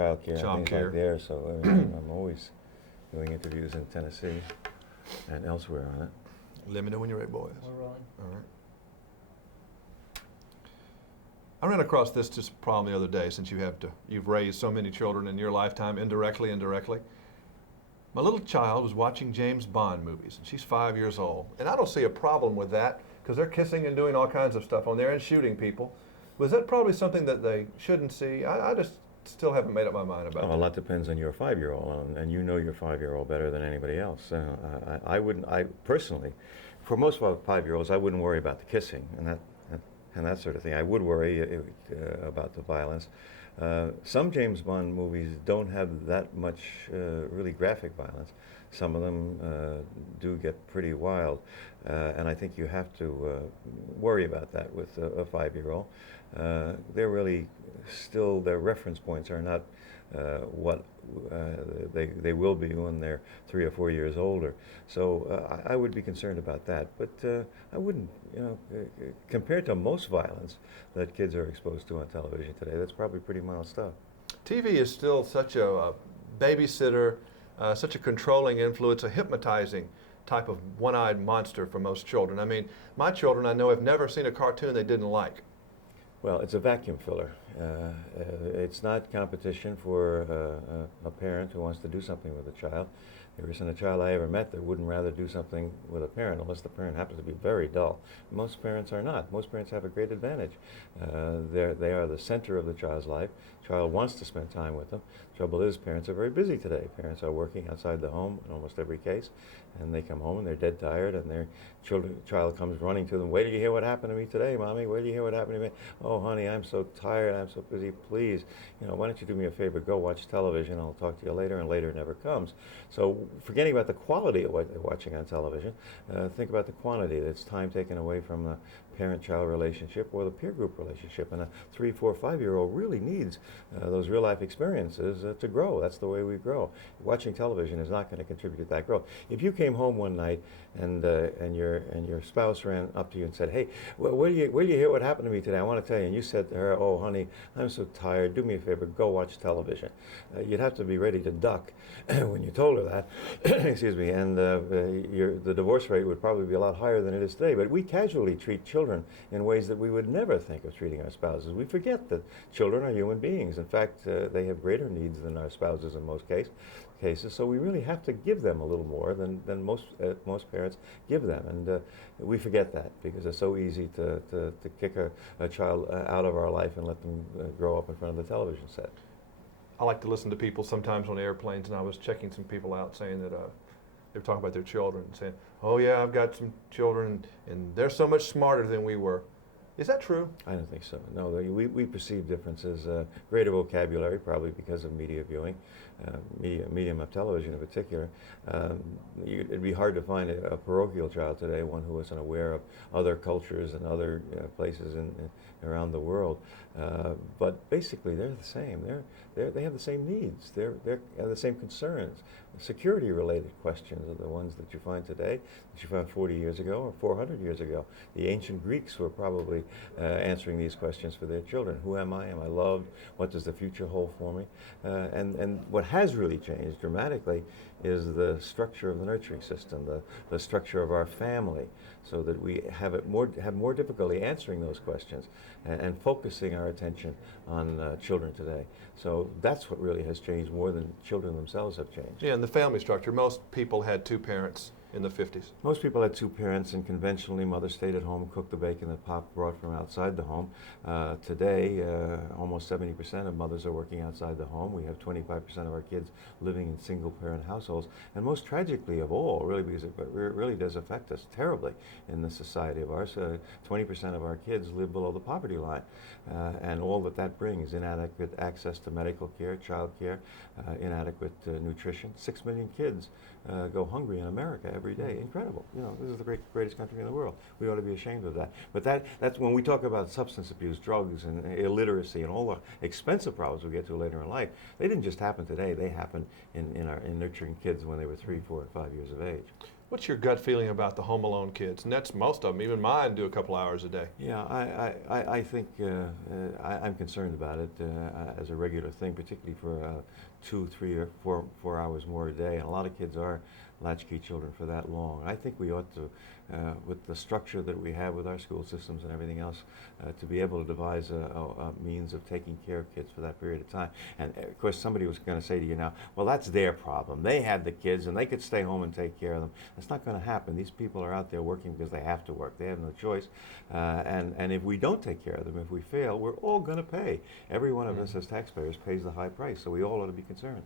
child care and Child things care. like there. So I mean, I'm always doing interviews in Tennessee and elsewhere on it. Let me know when you're ready, boys. We're rolling. All right. I ran across this just problem the other day, since you've raised so many children in your lifetime, indirectly. My little child was watching James Bond movies, and she's 5 years old. And I don't see a problem with that, because they're kissing and doing all kinds of stuff on there and shooting people. Was that probably something that they shouldn't see? I just still haven't made up my mind about Well, a that. lot depends on your 5-year-old, and you know your 5-year-old better than anybody else. I personally, for most 5-year-olds, I wouldn't worry about the kissing and that sort of thing. I would worry about the violence. Some James Bond movies don't have that much really graphic violence. Some of them do get pretty wild, and I think you have to worry about that with a 5-year-old. They're really still, their reference points are not what they will be when they're 3 or 4 years older. So I would be concerned about that, but I wouldn't, compared to most violence that kids are exposed to on television today, that's probably pretty mild stuff. TV is still such a babysitter, such a controlling influence, a hypnotizing type of one-eyed monster for most children. I mean, my children, I know, have never seen a cartoon they didn't like. Well, it's a vacuum filler. It's not competition for a parent who wants to do something with a child. There isn't a child I ever met that wouldn't rather do something with a parent, unless the parent happens to be very dull. Most parents are not. Most parents have a great advantage. They are the center of the child's life. Child wants to spend time with them. Trouble is, parents are very busy today. Parents are working outside the home in almost every case, and they come home and they're dead tired, and their child comes running to them. Wait till you hear what happened to me today, Mommy. Wait till you hear what happened to me. Oh, honey, I'm so tired. I'm so busy. Please, why don't you do me a favor? Go watch television. I'll talk to you later, and later never comes. So forgetting about the quality of what they're watching on television, think about the quantity. That's time taken away from the parent-child relationship or the peer group relationship. And a 3, 4, 5-year-old really needs those real-life experiences to grow. That's the way we grow. Watching television is not going to contribute to that growth. If you came home one night and your spouse ran up to you and said, "Hey, where do you hear what happened to me today? I want to tell you," and you said to her, "Oh, honey, I'm so tired. Do me a favor. Go watch television." You'd have to be ready to duck when you told her that. Excuse me. And the divorce rate would probably be a lot higher than it is today. But we casually treat children in ways that we would never think of treating our spouses. We forget that children are human beings. In fact, they have greater needs than our spouses in most cases. So we really have to give them a little more than most parents give them, and we forget that because it's so easy to kick a child out of our life and let them grow up in front of the television set. I like to listen to people sometimes on airplanes, and I was checking some people out saying that they were talking about their children and saying, "Oh yeah, I've got some children and they're so much smarter than we were." Is that true? I don't think so. No, we perceive differences, greater vocabulary, probably because of media viewing, medium of television in particular. It'd be hard to find a parochial child today, one who isn't aware of other cultures and other places around the world. But basically, they're the same. They have the same needs. They have the same concerns. Security-related questions are the ones that you find today, that you found 40 years ago or 400 years ago. The ancient Greeks were probably answering these questions for their children. Who am I? Am I loved? What does the future hold for me? And what has really changed dramatically is the structure of the nurturing system, the structure of our family, so that we have more difficulty answering those questions and focusing our attention on children today. So that's what really has changed more than children themselves have changed. Yeah, and the family structure. Most people had 2 parents in the 50s. Most people had 2 parents, and conventionally mother stayed at home, cooked the bacon that Pop brought from outside the home. Today, almost 70% of mothers are working outside the home. We have 25% of our kids living in single-parent households. And most tragically of all, really, because it really does affect us terribly in the society of ours, 20% of our kids live below the poverty line. And all that brings, inadequate access to medical care, child care, inadequate nutrition. 6 million kids go hungry in America every day. Incredible. This is the greatest country in the world. We ought to be ashamed of that. But that's when we talk about substance abuse, drugs, and illiteracy, and all the expensive problems we get to later in life. They didn't just happen today. They happened in nurturing kids when they were 3, 4, and 5 years of age. What's your gut feeling about the Home Alone kids? And that's most of them. Even mine do a couple hours a day. Yeah, I think I'm concerned about it as a regular thing, particularly for 2, 3, or 4 hours more a day. And a lot of kids are latchkey children for that long. I think we ought to, with the structure that we have with our school systems and everything else, to be able to devise a means of taking care of kids for that period of time. And of course, somebody was going to say to you now, well, that's their problem. They had the kids and they could stay home and take care of them. That's not going to happen. These people are out there working because they have to work. They have no choice. And if we don't take care of them, if we fail, we're all going to pay. Every one of us as taxpayers pays the high price, so we all ought to be concerned.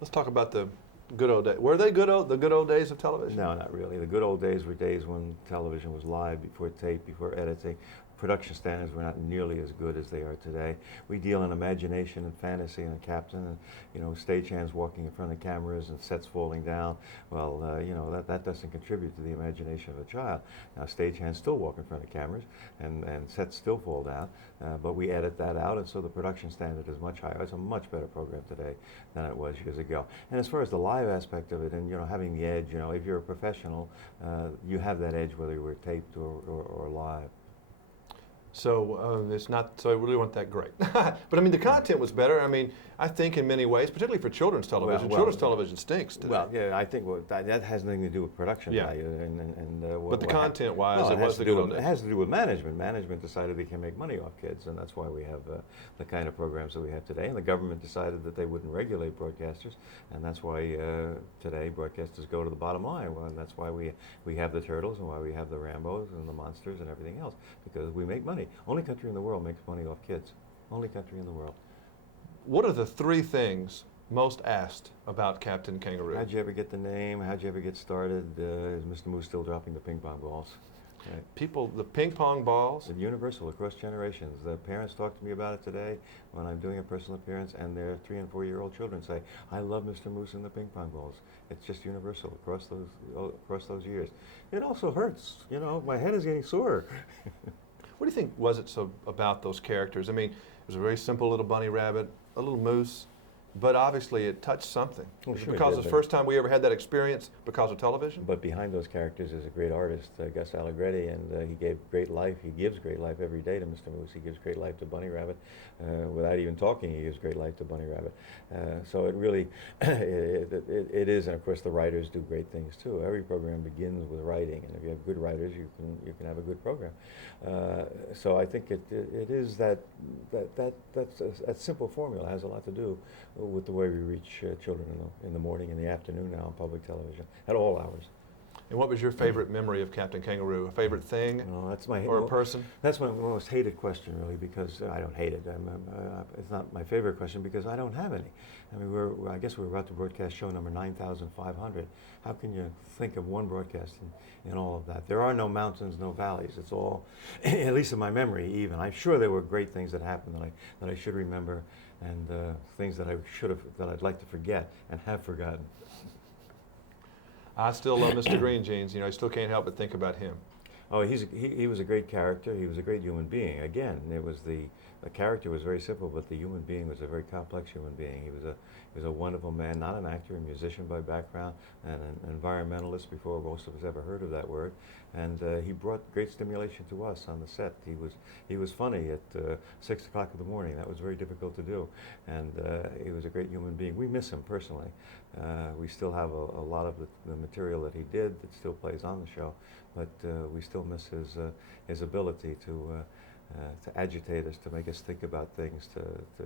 Let's talk about the good old days. Were they the good old days of television? No, not really. The good old days were days when television was live, before tape, before editing. Production standards were not nearly as good as they are today. We deal in imagination and fantasy and a captain and, stagehands walking in front of cameras and sets falling down. Well, that doesn't contribute to the imagination of a child. Now, stagehands still walk in front of cameras and sets still fall down, but we edit that out, and so the production standard is much higher. It's a much better program today than it was years ago. And as far as the live aspect of it and, having the edge, if you're a professional, you have that edge whether you were taped or live. So it's not, so it really wasn't that great. But I mean, the content was better. I mean, I think in many ways, particularly for children's television, children's television stinks today. Well, yeah, I think that has nothing to do with production value. But the content-wise, it was the good old days. It has to do with management. Management decided they can make money off kids, and that's why we have the kind of programs that we have today. And the government decided that they wouldn't regulate broadcasters, and that's why today broadcasters go to the bottom line. Well, and that's why we have the Turtles and why we have the Rambos and the Monsters and everything else, because we make money. Only country in the world makes money off kids. Only country in the world. What are the 3 things most asked about Captain Kangaroo? How'd you ever get the name? How'd you ever get started? Is Mr. Moose still dropping the ping pong balls? Right. People, the ping pong balls? It's universal across generations. The parents talk to me about it today when I'm doing a personal appearance, and their 3- and 4-year-old children say, I love Mr. Moose and the ping pong balls. It's just universal across those years. It also hurts. My head is getting sore. What do you think was it so about those characters? I mean, it was a very simple little bunny rabbit, a little moose, but obviously it touched something. Well, sure because it's the first time we ever had that experience because of television? But behind those characters is a great artist, Gus Allegretti, and he gave great life. He gives great life every day to Mr. Moose. He gives great life to Bunny Rabbit. Without even talking, he gives great life to Bunny Rabbit. So it really, it is, and of course the writers do great things too. Every program begins with writing, and if you have good writers, you can have a good program. So I think it is that simple formula has a lot to do with the way we reach children in the morning, in the afternoon now on public television, at all hours. And what was your favorite memory of Captain Kangaroo? A favorite thing or a person? That's my most hated question, really, because I don't hate it. It's not my favorite question because I don't have any. I mean, I guess we're about to broadcast show number 9,500. How can you think of one broadcast in all of that? There are no mountains, no valleys. It's all, at least in my memory even. I'm sure there were great things that happened that I should remember, and things that I'd like to forget and have forgotten. I still love Mr. Greenjeans. I still can't help but think about him. Oh, he was a great character. He was a great human being. Again, the character was very simple, but the human being was a very complex human being. He was a wonderful man, not an actor, a musician by background, and an environmentalist before most of us ever heard of that word. And he brought great stimulation to us on the set. He was funny at 6 o'clock in the morning. That was very difficult to do. And he was a great human being. We miss him personally. We still have a lot of the material that he did that still plays on the show, but we still miss his ability to agitate us, to make us think about things.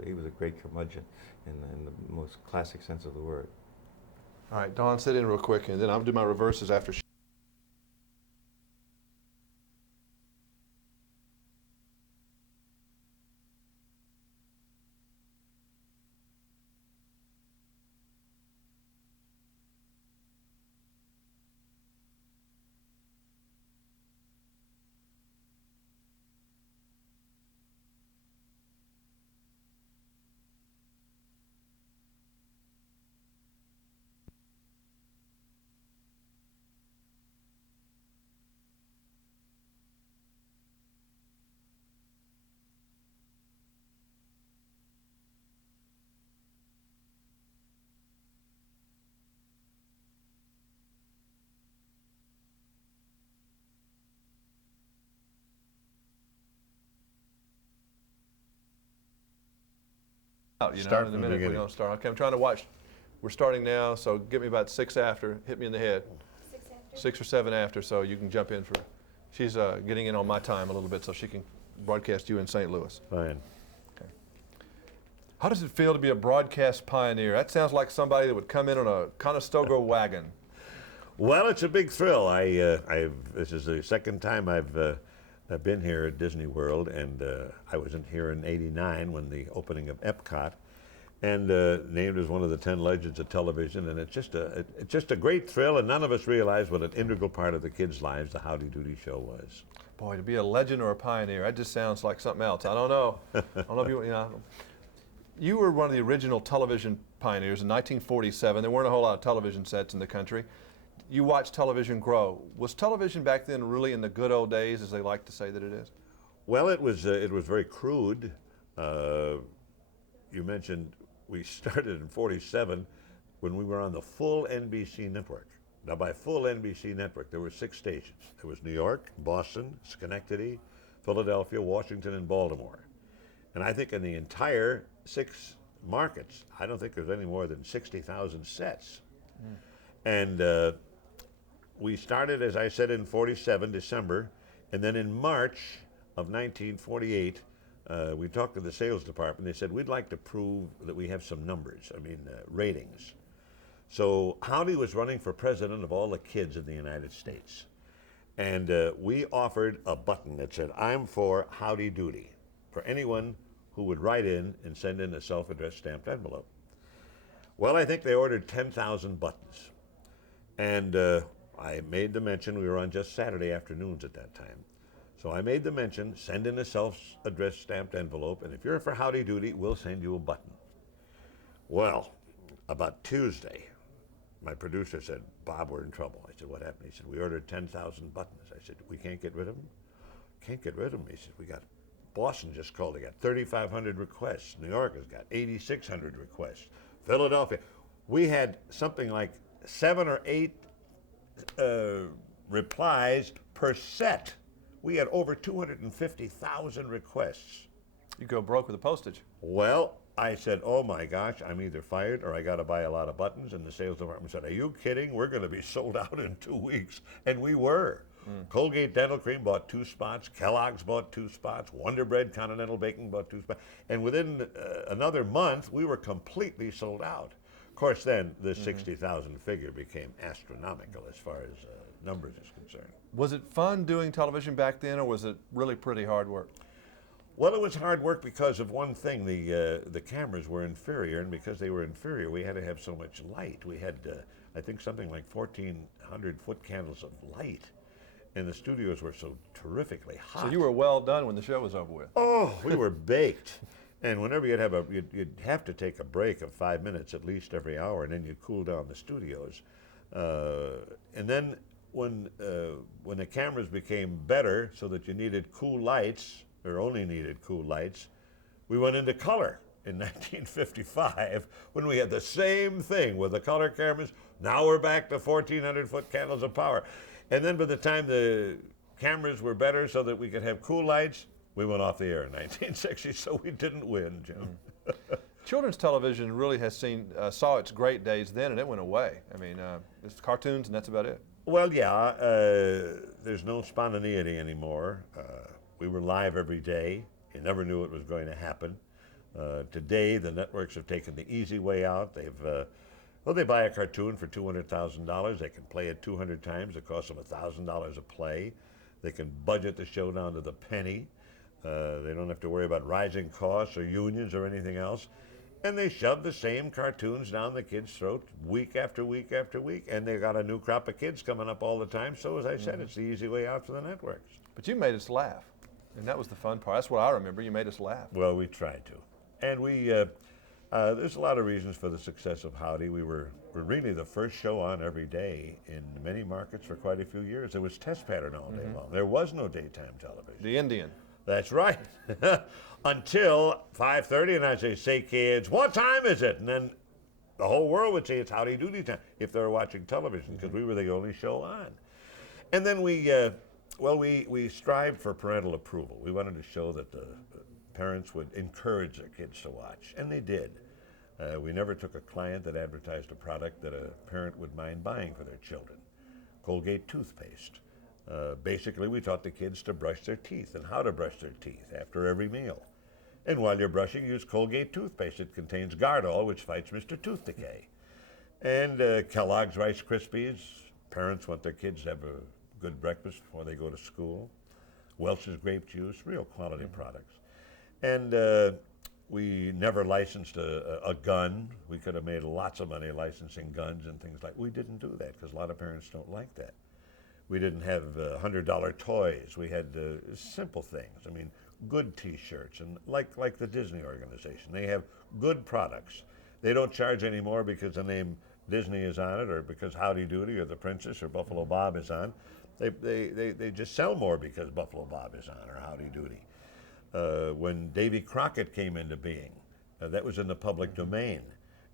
He was a great curmudgeon in the most classic sense of the word. All right, Dawn, sit in real quick, and then I'll do my reverses after. out, you know, Start in a from the minute we're beginning. going to start. Okay, I'm trying to watch. We're starting now, so get me about 6 after. Hit me in the head. 6 after? 6 or 7 after, so you can jump in for. She's getting in on my time a little bit, so she can broadcast you in St. Louis. Fine. How does it feel to be a broadcast pioneer? That sounds like somebody that would come in on a Conestoga wagon. Well, it's a big thrill. This is the second time I've been here at Disney World, and I was in here in '89 when the opening of Epcot, and named as one of the 10 legends of television. And it's just a great thrill, and none of us realized what an integral part of the kids' lives the Howdy Doody show was. Boy, to be a legend or a pioneer, that just sounds like something else. I don't know. I don't know if you know. You were one of the original television pioneers in 1947. There weren't a whole lot of television sets in the country. You watched television grow. Was television back then really in the good old days, as they like to say that it is? Well, it was very crude. You mentioned we started in '47 when we were on the full NBC network. Now, by full NBC network, there were 6 stations. There was New York, Boston, Schenectady, Philadelphia, Washington, and Baltimore. And I think in the entire 6 markets, I don't think there's any more than 60,000 sets. And we started, as I said, in '47, December, and then in March of 1948, we talked to the sales department. They said, we'd like to prove that we have some numbers, ratings. So Howdy was running for president of all the kids in the United States. And we offered a button that said, I'm for Howdy Doody, for anyone who would write in and send in a self-addressed stamped envelope. Well, I think they ordered 10,000 buttons. And I made the mention, we were on just Saturday afternoons at that time. So I made the mention, send in a self-addressed stamped envelope, and if you're for Howdy Doody, we'll send you a button. Well, about Tuesday, my producer said, Bob, we're in trouble. I said, what happened? He said, we ordered 10,000 buttons. I said, we can't get rid of them? Can't get rid of them. He said, Boston just called, they got 3,500 requests. New York has got 8,600 requests. Philadelphia. We had something like 7 or 8 replies per set. We had over 250,000 requests. You go broke with the postage. Well, I said, oh my gosh, I'm either fired or I got to buy a lot of buttons. And the sales department said, are you kidding? We're going to be sold out in 2 weeks. And we were. Colgate Dental Cream bought 2 spots. Kellogg's bought 2 spots. Wonder Bread Continental Baking bought 2 spots. And within another month, we were completely sold out. Of course, then the 60,000 figure became astronomical as far as numbers is concerned. Was it fun doing television back then, or was it really pretty hard work? Well, it was hard work because of one thing. The cameras were inferior, and because they were inferior, we had to have so much light. We had, I think, something like 1,400 foot candles of light, and the studios were so terrifically hot. So you were well done when the show was over with. Oh, we were baked. And whenever you'd have to take a break of 5 minutes at least every hour, and then you'd cool down the studios. And then when the cameras became better, so that you needed cool lights, or only needed cool lights, we went into color in 1955 when we had the same thing with the color cameras. Now we're back to 1,400 foot candles of power. And then by the time the cameras were better so that we could have cool lights, we went off the air in 1960, so we didn't win, Jim. Children's television really has saw its great days then, and it went away. I mean, it's cartoons, and that's about it. Well, yeah, there's no spontaneity anymore. We were live every day. You never knew it was going to happen. Today, the networks have taken the easy way out. They buy a cartoon for $200,000. They can play it 200 times. It costs them $1,000 a play. They can budget the show down to the penny. They don't have to worry about rising costs or unions or anything else. And they shove the same cartoons down the kids' throats week after week after week. And they've got a new crop of kids coming up all the time. So as I said, it's the easy way out for the networks. But you made us laugh, and that was the fun part. That's what I remember. You made us laugh. Well, we tried to. And there's a lot of reasons for the success of Howdy. We're really the first show on every day in many markets for quite a few years. There was test pattern all day long. There was no daytime television. The Indian. That's right. Until 5:30, and I'd say, kids, what time is it? And then the whole world would say it's Howdy Doody time if they were watching television, because we were the only show on. And then we strived for parental approval. We wanted to show that parents would encourage their kids to watch, and they did. We never took a client that advertised a product that a parent would mind buying for their children. Colgate toothpaste. Basically, we taught the kids to brush their teeth and how to brush their teeth after every meal. And while you're brushing, use Colgate toothpaste. It contains Gardol, which fights Mr. Tooth Decay. And Kellogg's Rice Krispies. Parents want their kids to have a good breakfast before they go to school. Welch's grape juice, real quality products. And we never licensed a gun. We could have made lots of money licensing guns and things like. We didn't do that because a lot of parents don't like that. We didn't have $100 toys. We had simple things. I mean, good T-shirts, and like the Disney organization, they have good products. They don't charge anymore because the name Disney is on it, or because Howdy Doody or the Princess or Buffalo Bob is on. They just sell more because Buffalo Bob is on, or Howdy Doody. When Davy Crockett came into being, that was in the public domain,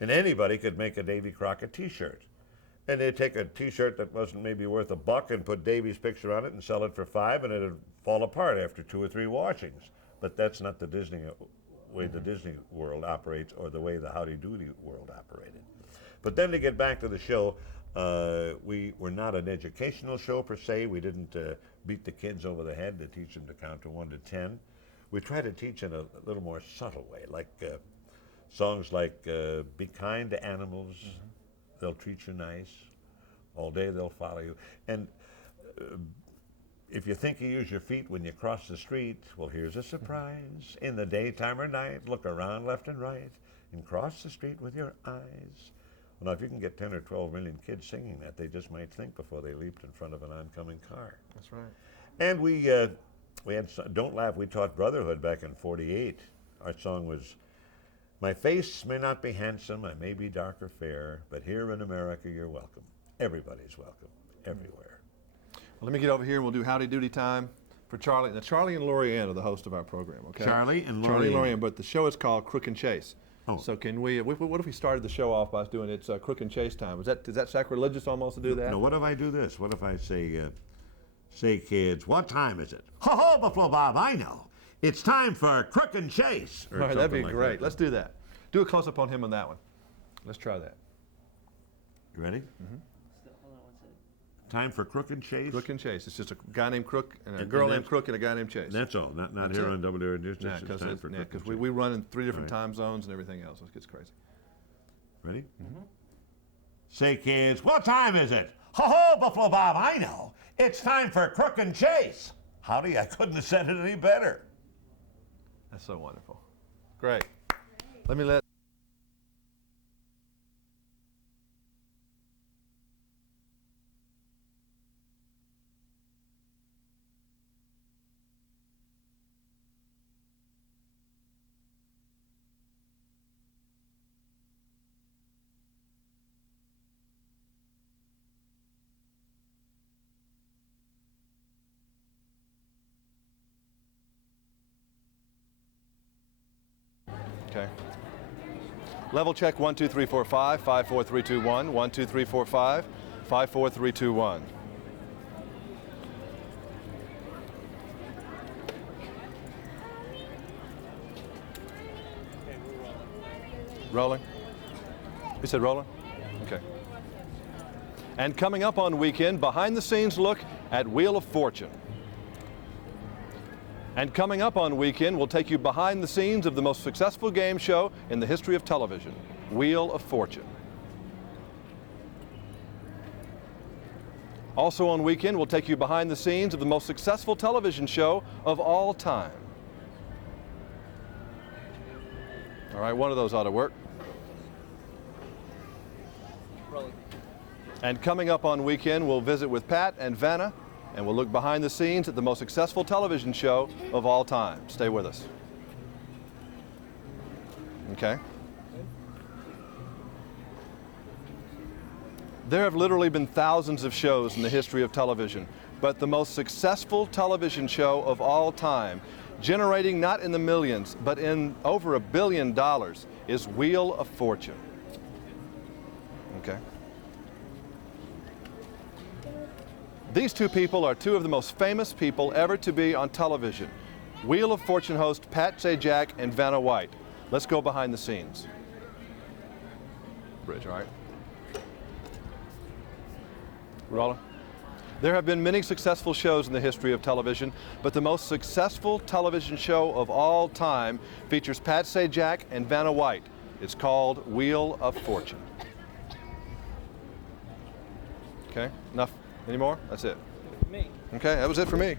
and anybody could make a Davy Crockett T-shirt. And they'd take a T-shirt that wasn't maybe worth $1 and put Davy's picture on it and sell it for $5, and it'd fall apart after 2 or 3 washings. But that's not the Disney way the Disney world operates, or the way the Howdy Doody world operated. But then to get back to the show, we were not an educational show per se. We didn't beat the kids over the head to teach them to count to 1 to 10. We try to teach in a little more subtle way, like songs like "Be kind to animals." They'll treat you nice. All day they'll follow you. And if you think you use your feet when you cross the street, well, here's a surprise. In the daytime or night, look around left and right and cross the street with your eyes. Well, now, if you can get 10 or 12 million kids singing that, they just might think before they leaped in front of an oncoming car. That's right. And we had Don't Laugh, we taught Brotherhood back in '48. Our song was, "My face may not be handsome, I may be dark or fair, but here in America you're welcome. Everybody's welcome, everywhere." Well, let me get over here and we'll do Howdy Doody time for Charlie. Now, Charlie and Lori Ann are the host of our program, okay? Charlie and Charlie and Lori Lori Ann. Ann, but the show is called Crook and Chase. Oh. So can we, what if we started the show off by doing it's Crook and Chase time? Is that sacrilegious almost to do that? No, what if I do this? What if I say, kids, what time is it? Ho-ho, Buffalo Bob, I know. It's time for Crook and Chase. All right, that'd be great. Let's do that. Do a close-up on him on that one. Let's try that. You ready? Hold on one second. Time for Crook and Chase? Crook and Chase. It's just a guy named Crook and a And girl named that's- Crook and a guy named Chase. That's all, not That's here it. on WR, just Yeah, it's time for Crook because and Chase. we run in 3 different Right. time zones and everything else. It gets crazy. Ready? Say, kids, what time is it? Ho-ho, Buffalo Bob, I know. It's time for Crook and Chase. Howdy, I couldn't have said it any better. That's so wonderful. Great. Let me let. Okay. Level check 1 2 3 4 5 5 4 3 2 1 1 2 3 4 5 5 4 3 2 1. Rolling. You said rolling? Okay. And coming up on Weekend, behind the scenes look at Wheel of Fortune. And coming up on Weekend, we'll take you behind the scenes of the most successful game show in the history of television, Wheel of Fortune. Also on Weekend, we'll take you behind the scenes of the most successful television show of all time. All right, one of those ought to work. Rolling. And coming up on Weekend, we'll visit with Pat and Vanna, and we'll look behind the scenes at the most successful television show of all time. Stay with us. Okay? There have literally been thousands of shows in the history of television, but the most successful television show of all time, generating not in the millions, but in over $1 billion, is Wheel of Fortune. Okay? These two people are two of the most famous people ever to be on television. Wheel of Fortune host Pat Sajak and Vanna White. Let's go behind the scenes. Bridge, all right. Rolla? There have been many successful shows in the history of television, but the most successful television show of all time features Pat Sajak and Vanna White. It's called Wheel of Fortune. Okay, enough? Any more? That's it. Me. Okay, that was it for me.